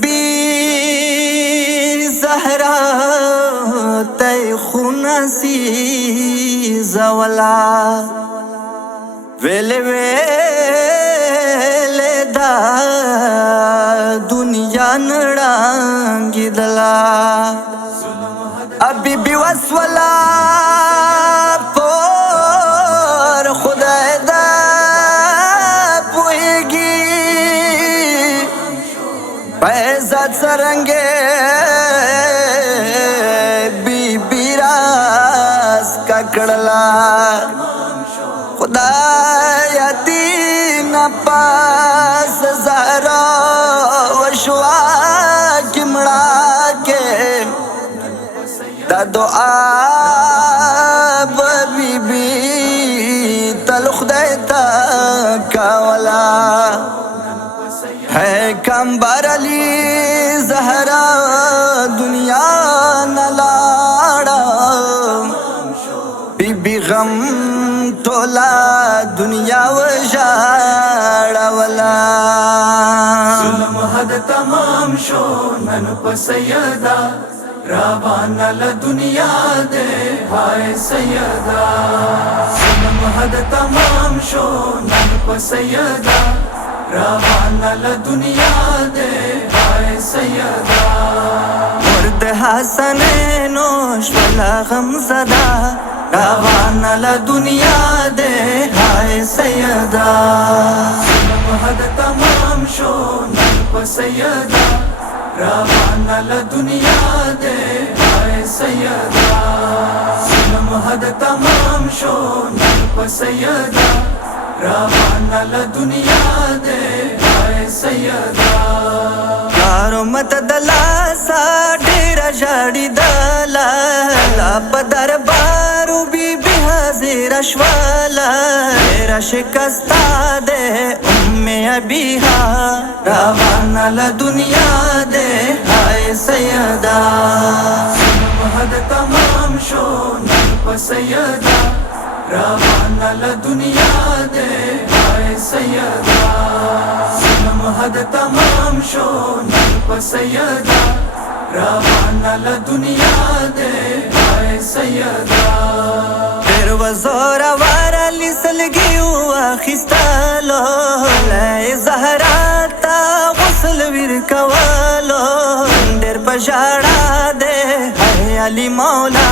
be Zahra تی خونسی Zola ویلے ویلے دا دنیا نڑانگی دلا ابی بی وسولا پور خدای دا پوئیگی پیزاد سرنگے بی بی راس ککڑلا خدایا دین پاس زہرا وشوا کمڑا کے دا دعا بی بی تلخ دیتا کاولا ہے کمبر علی زہرا دنیا نلاڑا بی بی غم تولا دنیا وجاڑا ولا ظلم حد تمام شو نن پسیدہ روانہ لدنیا دے ہائے سیدہ ظلم حد تمام شو نن پسیدہ روانہ لدنیا دے ہائے سیدہ مرد حسنینوش ولا غم زدہ روانہ لدنیا دے ہائے سیدہ ظلم حد تمام شو نن پسیدہ روانہ لدنیا دے ہائے سیدہ ظلم حد تمام شو نن پسیدہ روانہ لدنیا دے ہائے سیدہ کارو مت دلا سا ڈیرا جاڑی دلا لا پدر بارو بی بی حاضر اشوالا میرا شکستہ دے ام ابیہا روانہ لدنیا دے ہائے سیدہ ظلم حد تمام شو نن پسیدہ روانہ لدنیا دے ہائے سیدہ ظلم حد تمام شو نن پسیدہ روانہ لدنیا دے ہائے سیدہ پھر وزور وارا لسلگیو آخستالو لائے زہراتا غسل ورکوالو دیر پشاڑا دے ہائے علی مولا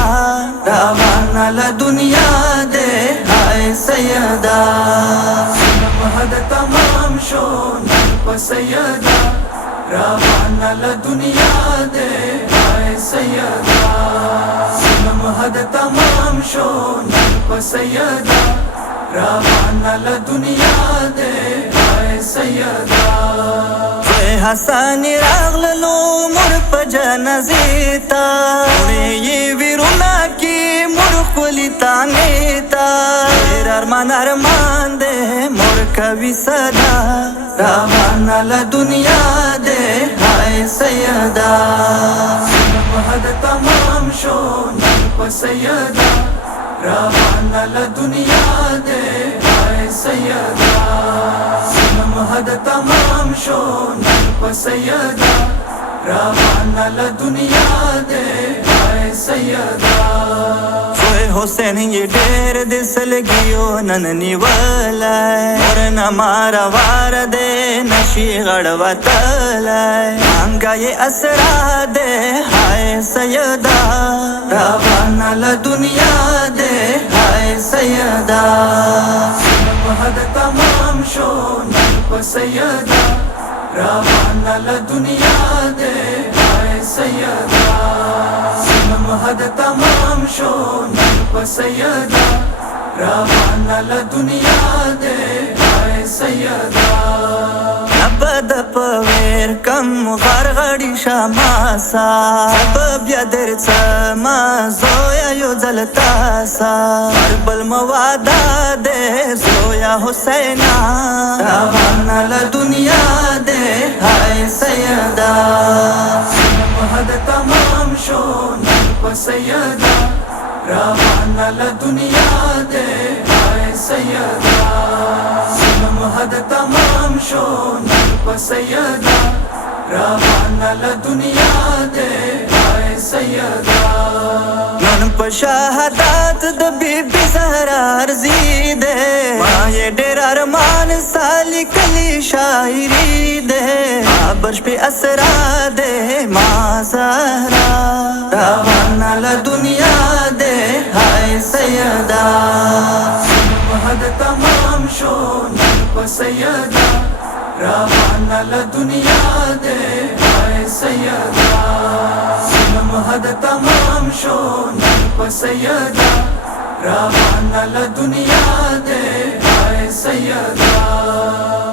روانہ لدنیا دے ہائے سیدہ ظلم حد تمام شو نن پسیدہ روانہ لدنیا دے ہائے سیدہ ظلم حد تمام شو نن پسیدہ روانہ لدنیا دے ہائے سیدہ حسن راغللو مر پا جنازیتا یہ ویرونا کی مر کلی تانیتا تیر ارمان ارمان دے مر کبھی صدا روانہ لدنیا دے ہائے سیدہ ظلم حد تمام شو نن پسیدہ روانہ لدنیا دے ہائے سیدہ ظلم حد تمام شو نن پسیدہ روانہ لدنیا دے ہائے سیدہ فوئے حسین یہ دیر دس لگیو نننی والائے اور نمارا وار دے نشی غڑوا تلائے مانگا یہ اسرا دے ہائے سیدہ روانہ لدنیا دے ہائے سیدہ ظلم حد تمام شو نن پسیدہ روانہ لدنیا دے ہائے سیدہ ظلم حد تمام شو نن پسیدہ روانہ لدنیا دے ہائے سیدہ نبد پویر کم غرغڑی شاماسا سبب یدر سما زویا یو زلتاسا کربل موادا دے زویا حسینہ روانہ لدنیا دے ہائے سیدہ ظلم حد تمام شو نن پسیدہ روانہ ل دنیا دے آئے سیدہ ظلم حد تمام شو نل پا سیدہ روانہ ل دنیا دے آئے سیدہ نن پا شہادات دا بی بی زہرا عرضی دے ماں یہ ڈیر ارمان سالی کلی شاعری دے برش پہ اسرا دے ماں زہرا روانہ ل دنیا دے ہائے سیدہ ظلم حد تمام شو نل پا سیدہ روانہ ل دنیا دے آئے سیدہ ظلم حد تمام شو نل پا سیدہ روانہ ل دنیا دے آئے سیدہ